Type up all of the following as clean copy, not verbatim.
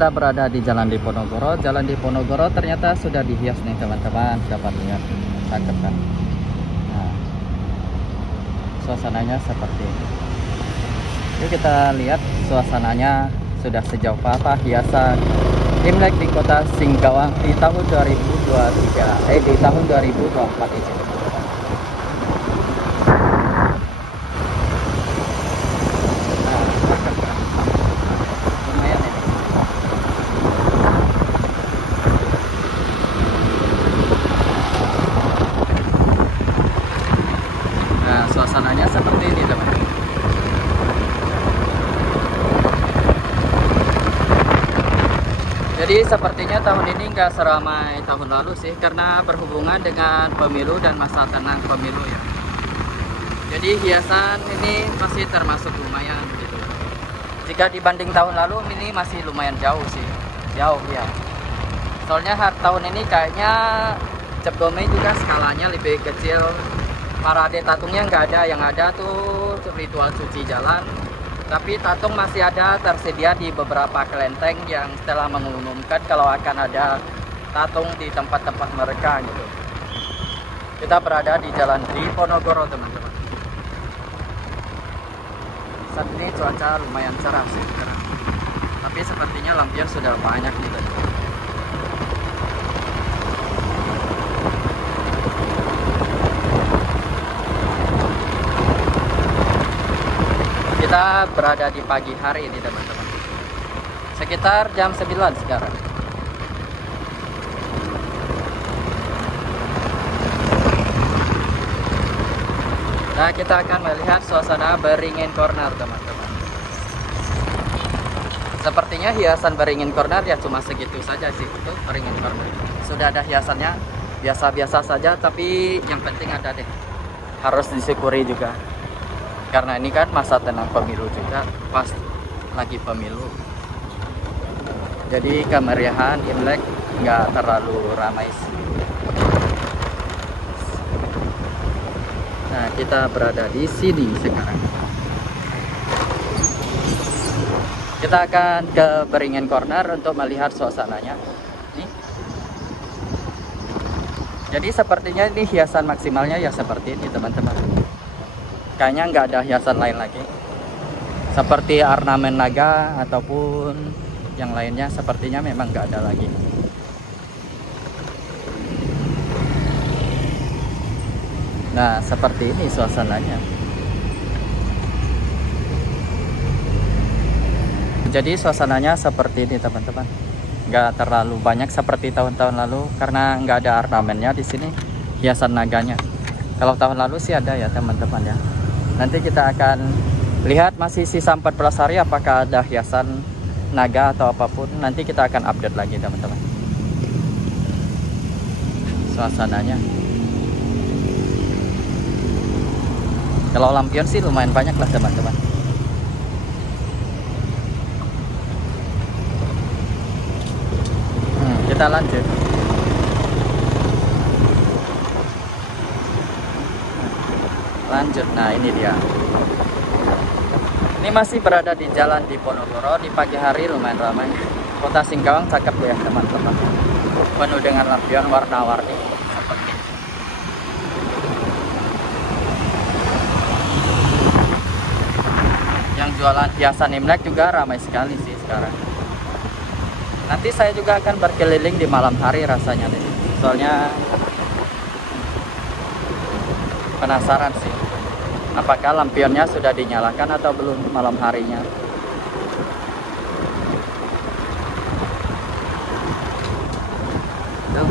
Kita berada di Jalan Diponegoro. Jalan Diponegoro ternyata sudah dihias nih teman-teman. Dapat lihat, cakep kan? Nah, suasananya seperti ini. Yuk kita lihat suasananya sudah sejauh apa hiasan Imlek di Kota Singkawang di tahun 2023, di tahun 2024 ini. Suasananya seperti ini teman-teman. Jadi sepertinya tahun ini nggak seramai tahun lalu sih, karena berhubungan dengan pemilu dan masa tenang pemilu ya. Jadi hiasan ini masih termasuk lumayan gitu. Jika dibanding tahun lalu ini masih lumayan jauh sih, jauh ya. Soalnya tahun ini kayaknya Cap Gomeh juga skalanya lebih kecil. Parade tatungnya nggak ada, yang ada tuh ritual cuci jalan. Tapi tatung masih ada tersedia di beberapa kelenteng yang setelah mengumumkan kalau akan ada tatung di tempat-tempat mereka gitu. Kita berada di Jalan Diponegoro teman-teman. Saat ini cuaca lumayan cerah sih sekarang. Tapi sepertinya lampion sudah banyak gitu. Kita berada di pagi hari ini teman-teman, sekitar jam 9 sekarang. Nah, kita akan melihat suasana Beringin Corner teman-teman. Sepertinya hiasan Beringin Corner ya cuma segitu saja sih. Itu Beringin Corner sudah ada hiasannya, biasa-biasa saja, tapi yang penting ada deh, harus disyukuri juga. Karena ini kan masa tenang pemilu juga, pas lagi pemilu. Jadi kemeriahan Imlek nggak terlalu ramai sih. Nah, kita berada di sini sekarang. Kita akan ke Beringin Corner untuk melihat suasananya. Nih. Jadi sepertinya ini hiasan maksimalnya ya seperti ini teman-teman. Kayaknya nggak ada hiasan lain lagi seperti ornamen naga ataupun yang lainnya, sepertinya memang nggak ada lagi. Nah, seperti ini suasananya. Jadi suasananya seperti ini teman-teman, nggak terlalu banyak seperti tahun-tahun lalu karena nggak ada ornamennya di sini, hiasan naganya. Kalau tahun lalu sih ada ya teman-teman ya. Nanti kita akan lihat masih sisa 14 hari apakah ada hiasan naga atau apapun. Nanti kita akan update lagi teman-teman. Suasananya. Kalau lampion sih lumayan banyak lah teman-teman. Kita lanjut. Nah ini dia. Ini masih berada di Jalan Diponegoro. Di pagi hari lumayan ramai. Kota Singkawang cakep ya teman-teman, penuh dengan lampion warna-warni seperti ini. Yang jualan hiasan Imlek juga ramai sekali sih sekarang. Nanti saya juga akan berkeliling di malam hari rasanya nih. Soalnya penasaran sih, apakah lampionnya sudah dinyalakan atau belum malam harinya. Tuh,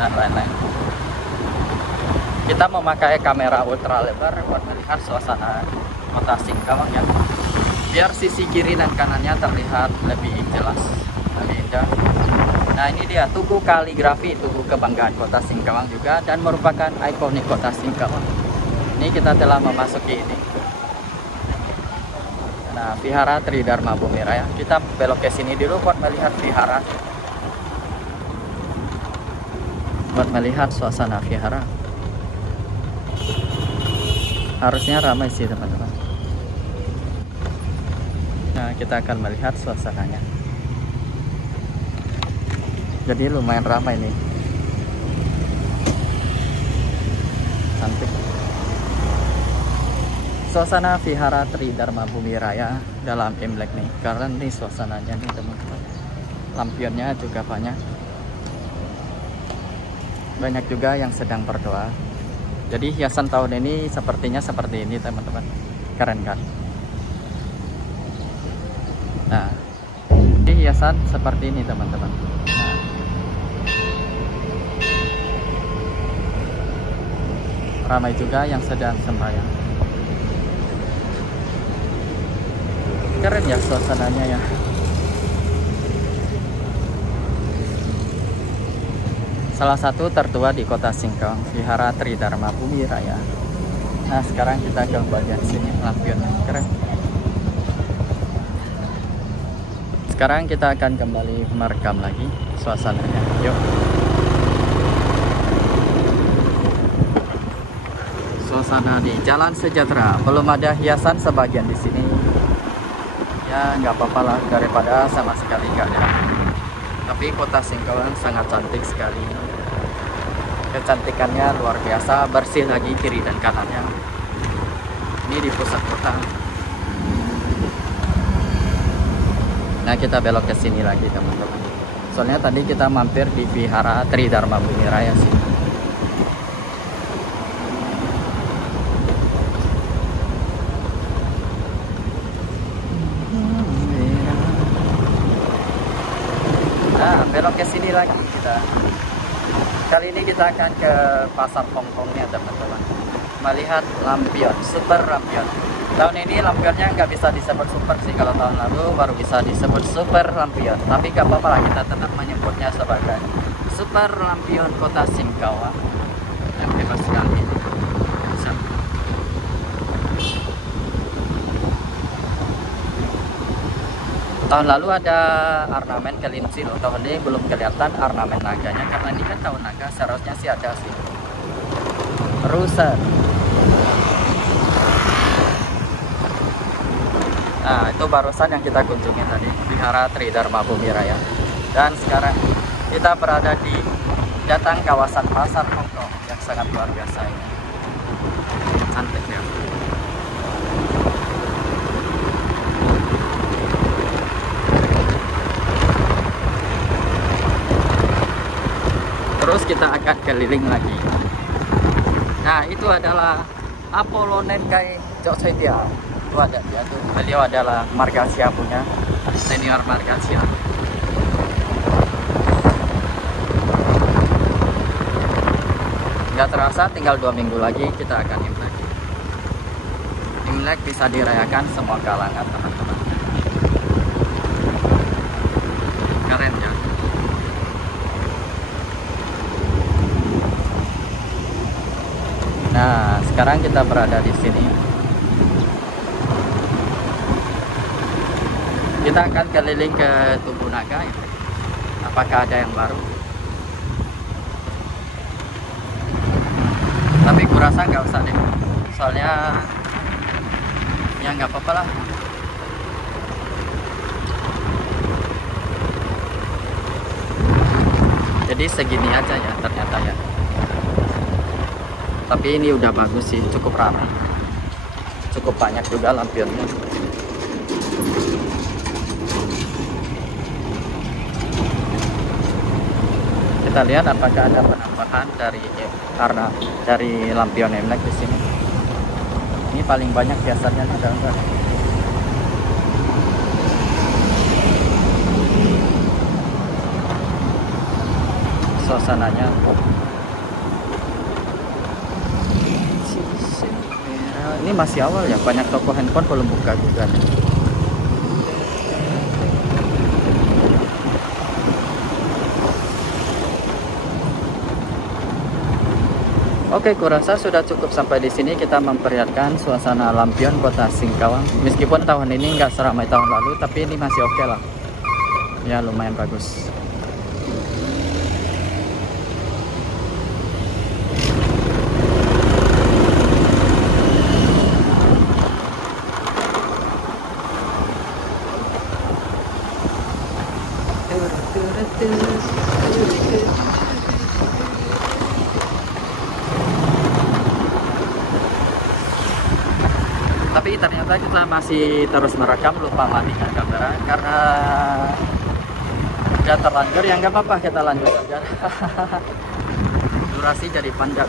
dan lain-lain. Kita memakai kamera ultra lebar buat melihat suasana Kota Singkawang ya, biar sisi kiri dan kanannya terlihat lebih jelas, lebih indah. Nah ini dia Tugu Kaligrafi, Tugu Kebanggaan Kota Singkawang juga, dan merupakan ikonik Kota Singkawang. Ini kita telah memasuki ini. Nah, Vihara Tridharma Bumi Raya. Kita belok ke sini dulu buat melihat vihara, buat melihat suasana vihara. Harusnya ramai sih teman-teman. Nah, kita akan melihat suasananya. Jadi lumayan ramai nih. Cantik. Suasana Vihara Tridharma Bumi Raya dalam Imlek nih. Karena nih suasananya nih teman-teman. Lampionnya juga banyak. Banyak juga yang sedang berdoa. Jadi hiasan tahun ini sepertinya seperti ini teman-teman. Keren kan? Nah, ini hiasan seperti ini teman-teman. Nah, ramai juga yang sedang sembahyang. Keren ya suasananya ya. Salah satu tertua di kota Singkawang, Vihara Tridharma Bumi Raya. Nah, sekarang kita ke bagian sini, lampionnya keren. Sekarang kita akan kembali merekam lagi suasananya. Yuk. Suasana di Jalan Sejahtera, belum ada hiasan sebagian di sini. Ya, nggak apa-apa lah daripada sama sekali nggak ada. Tapi kota Singkawang sangat cantik sekali. Kecantikannya luar biasa, bersih lagi kiri dan kanannya. Ini di pusat kota. Nah, kita belok ke sini lagi teman-teman. Soalnya tadi kita mampir di Vihara Tridharma Bumi Raya sih. Nah, belok ke sini lagi kita. Kali ini kita akan ke pasar Hongkongnya teman-teman. Melihat lampion, super lampion. Tahun ini lampionnya nggak bisa disebut super sih. Kalau tahun lalu baru bisa disebut super lampion. Tapi nggak apa-apa lah, kita tetap menyebutnya sebagai super lampion kota Singkawang. Yang bebas sekali. Tahun lalu ada ornamen kelinci loh. Tahun ini belum kelihatan ornamen naganya karena ini kan tahun naga, seharusnya sih ada sih. Rusa. Nah, itu barusan yang kita kunjungi tadi, Vihara Tridharma Bumi Raya. Dan sekarang kita berada di datang kawasan pasar Hongkong yang sangat luar biasa ini. Cantik ya. Terus kita akan keliling lagi. Nah, itu adalah Apollo Nenkai Joksetia. Itu ada dia tuh. Beliau adalah Margasia punya, senior Margasia. Nggak terasa tinggal 2 minggu lagi kita akan Imlek. Imlek bisa dirayakan semua kalangan teman-teman. Keren ya. Nah, sekarang kita berada di sini. Kita akan keliling ke Tugu Naga. Apakah ada yang baru? Tapi kurasa nggak usah deh. Soalnya ya nggak apa-apa lah. Jadi segini aja ya ternyata ya. Tapi ini udah bagus sih, cukup ramai, cukup banyak juga lampionnya. Kita lihat apakah ada penambahan karena dari lampion Imlek di sini. Ini paling banyak biasanya ada enggak? Suasananya. Ini masih awal ya, banyak toko handphone belum buka juga. Oke, kurasa sudah cukup sampai di sini kita memperlihatkan suasana lampion kota Singkawang. Meskipun tahun ini nggak seramai tahun lalu, tapi ini masih oke lah. Ya, lumayan bagus. ternyata kita masih terus merekam, lupa matikan kamera karena udah terlanjur. Ya nggak apa-apa, kita lanjut saja. Durasi jadi panjang.